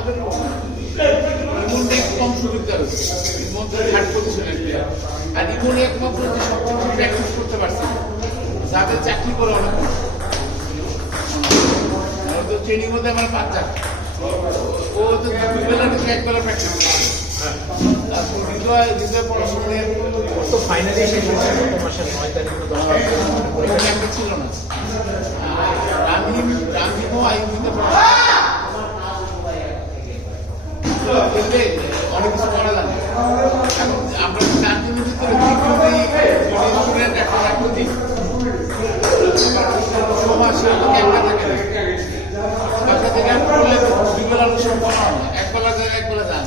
আমাদের ইমনটা একটু কম সুবিধা হচ্ছে, ইমন তো থার্ড পজিশনের প্লেয়ার, আর ইমনই একমাত্র যে সবচেয়ে বেশি প্র্যাকটিস করতে পারছে, যাদের চাকরি করে অনেক তো ট্রেনিং মধ্যে আমার 5 জন, ও তো 2 বেলা থেকে 1 বেলা প্র্যাকটিস করে। হৃদয় পড়াশোনা নিয়ে তো ফাইনালি শেষ হয়েছে গত মাসের 9 তারিখ ছিল না। রামহিমও আইনজীবীতে অনেক কিছু করা লাগে। এখন আমরা 4 দিনের ভিতরে সময় সেরকম একটা থাকে না। বাসা থেকে করলে 2 বেলা অনুসরণ করা হয় না, 1 বেলা যায় 1 বেলা যান।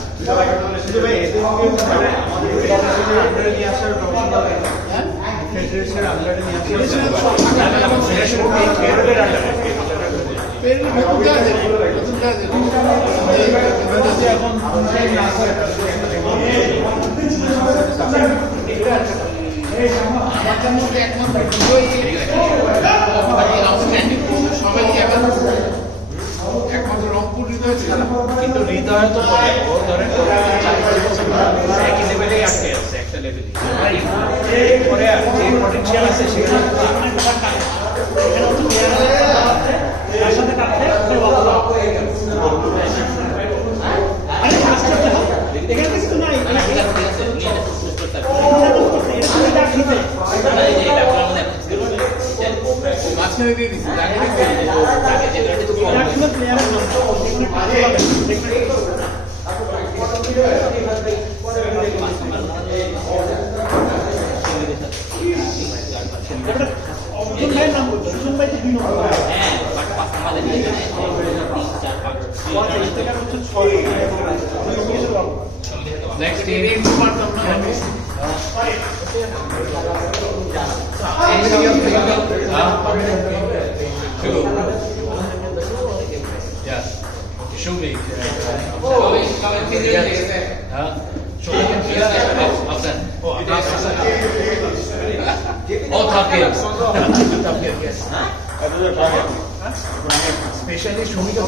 আমাদের মধ্যে একমাত্র সবাই একমাত্র রংপুর হৃদয় ছিল, কিন্তু হৃদয় তো ও ধরেন 4-5 বছর একই লেভেলেই আটকে আছে, একটা লেভেলে পরে আর যে পটেনশিয়াল আছে সেখানে মাঝখানে দিয়ে দিচ্ছি নেক্সট এরিয়া পারতাম না আমি yeah show me especially show me the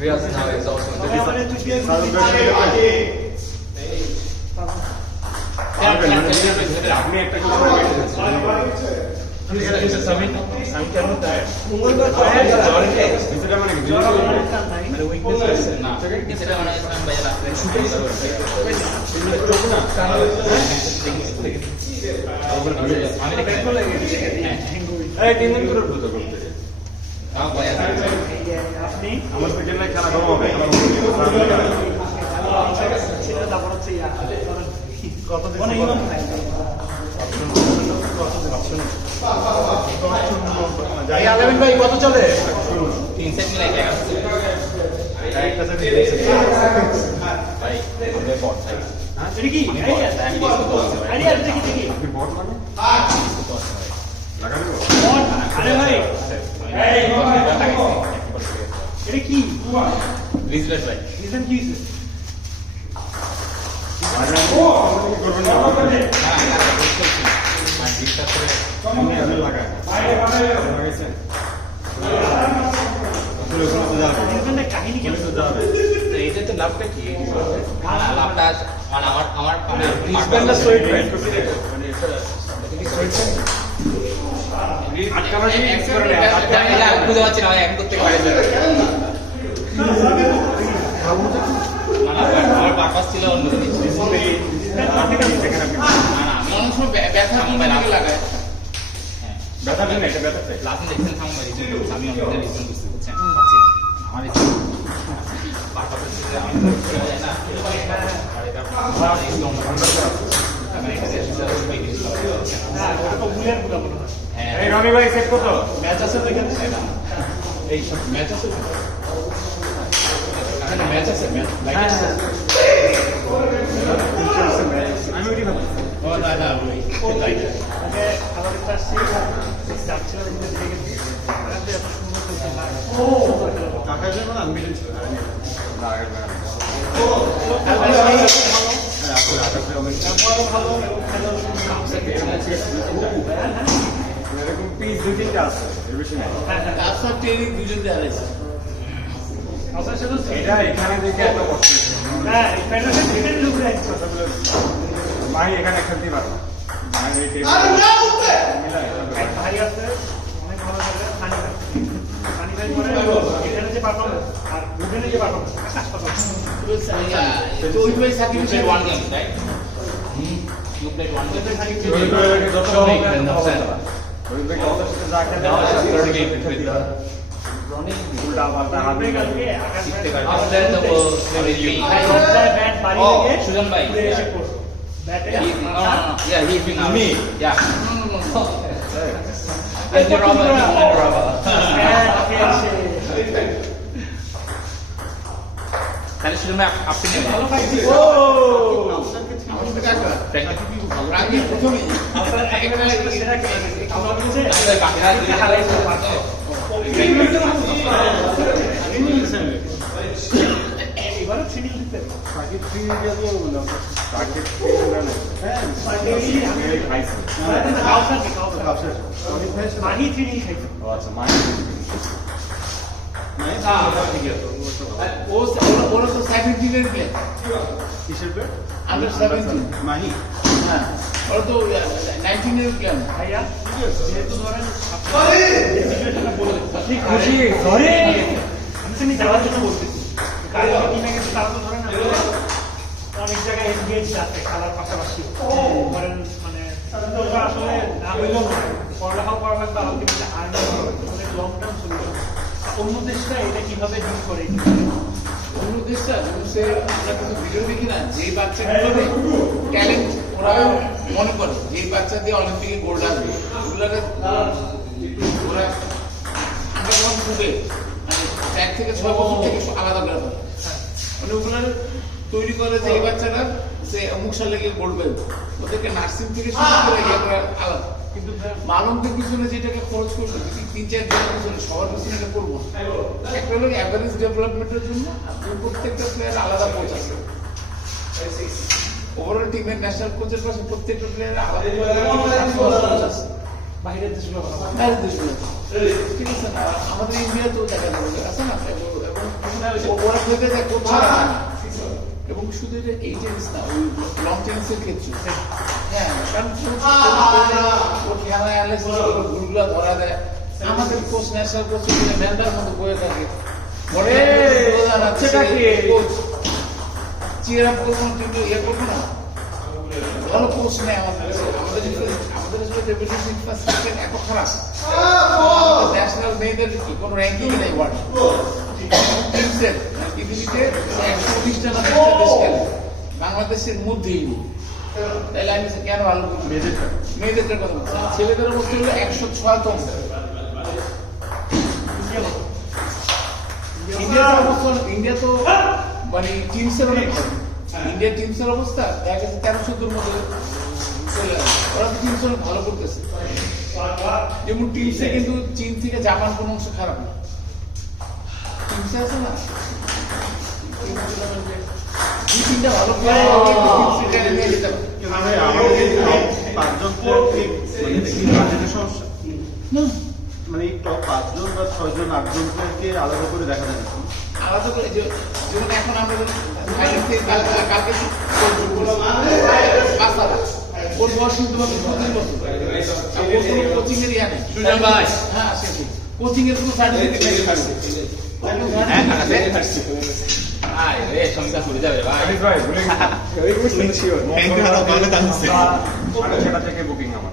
Riyaz now is also in আমার পেছনে খেলা কম হবে ভাই কত চলে 3 সেট মিলাই একটা সেট ভাই আমাদের বট সাইজ এটা কি আইডিয়া দেখি আপনি বট মানে লাগানো বট আরে ভাই এটা কি রিজলেট ভাই রিজন কি হইছে কাহিনী কেন এটা তো লাভটা কি লাভটা মানে আমার রিজব্যান্ডটা সোয়েট ব্যান্ড মানে এটা আটকানো জিনিস করে না এটা বুঝতে পারছি না এক করতে পারে আমার পারপাস ছিল অন্য কিছু অনেক সময় ব্যথা লাগায় ব্যথা দিন একটা ব্যথা চাই লাস্ট দেখছেন থাম ভাই আমি আমাদের রিজন বুঝতে পারছেন পাচ্ছি না আমার ইচ্ছা পারপাস ছিল আমি যায় না আর এটা একদম আমি এটা এই রনি ভাই সেট কত ম্যাচ আছে তো এখানে এই সব ম্যাচ আছে এখানে ম্যাচ আছে ম্যাচ লাইট আছে আমি ওইটি ভাবছি ও না না ওই লাইট আমাদের পাশে স্ট্রাকচার দিকে দেখে এত সুন্দর করতে পারে কাকা যেন আনবিলেন ছিল না আগে না ভালো ভালো এরকম পিস 2-3টা আছে, এর বেশি নাই। হ্যাঁ হ্যাঁ তারপর ট্রেনিং দুজন দিয়ে আড়াইছে। আপনার সাথে এটা এখানে দেখে এত কষ্ট হয়েছে। হ্যাঁ এই ফেডারেশন ডিফেন্ড উপরে আছে কথাগুলো মাহি এখানে খেলতেই পারো না। মাহি এই টেবিল মিলায় এক ভাই আছে অনেক ভালো খেলে সানি ভাই সানি ভাই পরে এখানে যে পারফরম্যান্স আর দুজনে যে পারফরম্যান্স আকাশ পাতাল তো ওই ভাই Shakib You played one game, right? You played one game. Rohit ভাইকে যত So, হবে, then, তত then, হবে। রোহিত ভাই আমাদের সাথে যা খেলে, now it's তার third game with খেলতেই পারে। উল্টা পাল্টা হাত দিয়ে কালকে আকাশ Sixth ভাই After that, the sorry, you. Bat বাড়ি Oh, থেকে Sujan bhai. ঘুরে এসে পড়ছে ব্যাটে No, yeah, he's been out. Me? Yeah. এই, And the rubber, and the rubber. Bat খেলছে তাহলে সুজন ভাই আপনি নেবেন? ভালো ফাইট দিছে আমার সাথে কাকা Thank you. আগে প্রথমেই আপনার একটা সেরা খেলে আমার কাছে আমাদের কাকেরা দুই হারাইছে পারছে এবারে সিনিল দিতে সাকিব ফিরে গেল না। সাকিব ফিরে গেল না। হ্যাঁ, এই খাইছে। কাউসার কি কাউসার কাপসা। অনেক ভাই সাথে- মাহি সিনিল খাইছে ও আচ্ছা, মাহি। ওরা তো 17 এর প্লেয়ার, কিসের প্লেয়ার? আন্ডার 17। মাহি। হ্যাঁ, ওরা তো 19 এর প্লেয়ার। ভাইয়া যেহেতু ধরেন সিচুয়েশনটা বলে ঠিক খুশি ধরে আমি তো যাওয়ার জন্য বলতেছি কারণ টিমে গেছে তারা তো ধরেন অনেক জায়গায় এনগেজ আছে খেলার পাশাপাশি ধরেন মানে ওটা আসলে না হইলেও নয় পড়ালেখাও করা লাগবে আলটিমেটলি আর্নিং অনেক লং টার্ম সলিউশন অন্য দেশটা এটা কিভাবে ডিল করে অন্য দেশটা সে আমরা কিন্তু ভিডিও দেখি না, যেই বাচ্চাগুলো ট্যালেন্ট ওরা মনে করে যেই বাচ্চা দিয়ে অলিম্পিকে গোল্ড আসবে ওগুলোকে ওরা আমরা যখন খুঁজে মানে 1 থেকে 6 বছর থেকে আলাদা করে ফেলে। মানে ওগুলো তৈরি করে যে এই বাচ্চাটা সে অমুক সালে গিয়ে গোল্ড পাবে, ওদেরকে নার্সিং থেকে শুরু করে ইয়ে করা আলাদা। কিন্তু মালমদের পিছনে যেটাকে খরচ করবে 3-4 জনের পিছনে সবার পিছনে এটা করবো না। একটা হলো অ্যাভারেজ ডেভেলপমেন্টের জন্য আর প্রত্যেকটা প্লেয়ার আলাদা কোচ আছে। ওভারঅল টিমের ন্যাশনাল কোচের পাশে প্রত্যেকটা প্লেয়ার আলাদা কোচ আছে। বাইরের দেশগুলো বাইরের দেশগুলো ঠিক আছে না, আমাদের ইন্ডিয়াতেও দেখা যাবে আছে না, এবং ওরা খেলতে যায় কোচ ছাড়া না। এবং শুধু এটা এই টেনিস না, ওই লং টেনিসের ক্ষেত্রে হ্যাঁ, কারণ ও খেলা অ্যানালাইসিস করে ভুলগুলো ধরা দেয়। আমাদের কোচ ন্যাশনাল কোচ ম্যান্ডার মতো বয়ে থাকে, চিয়ার আপ করবো না, কিন্তু ইয়ে করবো না, ভালো কোচ নেই আমাদের কাছে। আমাদের আসলে ডেপুটেশন ইনফ্রাস্ট্রাকচার এত খারাপ, ন্যাশনাল মেয়েদের কোনো র্যাঙ্কিং নেই ওয়ার্ল্ড টিমসের পৃথিবীতে 119টা না 20টা দেশ খেলে, বাংলাদেশের মধ্যেই নেই। তাইলে আমি কেন ভালো মেয়েদের কথা বলছি, ছেলেদের মধ্যে হলো 106তম। ইন্ডিয়া তো মানে টিমসের অনেক ভালো। ইন্ডিয়ার টিমসের অবস্থা দেখা গেছে 13-14 মধ্যে চলে আসে। ওরা তো টিমস অনেক ভালো করতেছে, যেমন টিমসে কিন্তু চীন থেকে জাপান কোনো অংশ খারাপ না। টিমসে আছে না 2-3টা ভালো প্লেয়ার নিয়ে যেতে পারে আমাদের 5 জন প্লেয়ার মানে দেখি বাজেটের সমস্যা। না, মানে এই টপ 5 জন বা 6 জন 8 জন প্লেয়ারকে আলাদা করে দেখা যায় না। আলাদা করে যেমন এখন আমরা থাইল্যান্ড থেকে কালকে ওর বয়স কিন্তু 25 বছর, কোচিং এর ইয়া নেই। সুজন ভাই। হ্যাঁ, কোচিং এর কোনো সার্টিফিকেট নেই। হ্যাঁ, কাকাতে। আয় রে, সঙ্গীতা ঘুরে যাবে ভাই। আনিস ভাই, ভুলে গেছি। Thank you, সেটা থেকে বুকিং আমার।